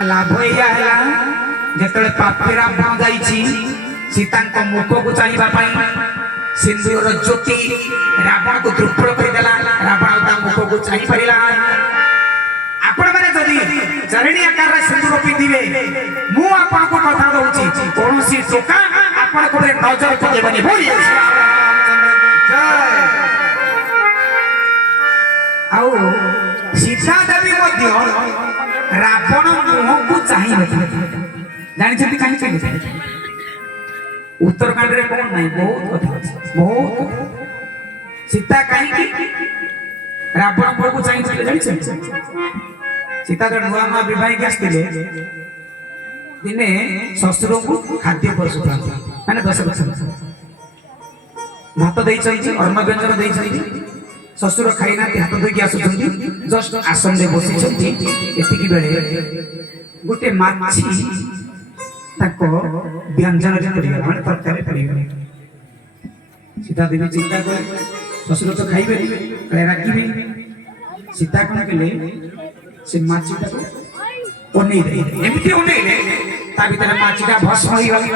लाभ या जिते पापी रावण जाइछि सीता मुख को चाहिए सिंदूर ज्योति रावण को दुर्बल करदेला रावण मुख को चाहि पारा आपण मैंने जदि चारिणी आकार सिंदूर पिंधे मु आपन को कथा दउछि कौन सी टोका आपन को नजर पकेबनी बोली आउ सीता देवी मध्य रावण मुह को चाहि जानि कहीं उत्तरकांड रे कौन नहीं बहुत कथा अछि बहुत सीता कहीं रावण मुह को चाहि जानि सीता तो नुआ नुआ विवाह आसते दिने शशुर को खाद्य प्रस्तुत माने 10 वर्ष भात अन्न व्यंजन शशुर खाईना हाथ धोकी आसुଛନ୍ତି जस्ट आसन रे बसिଛନ୍ତି एतिकी बेले गोटे माछी ताको व्यंजन रे पड़िगला माने तरकारी पड़िगला सीता देवी चिंता कर शशुर तो खाइबे कले राखिबे सीता कोन केले से माछीटा को ओने दे एमती ओने ले ता भीतर माछीटा भस्म होई गला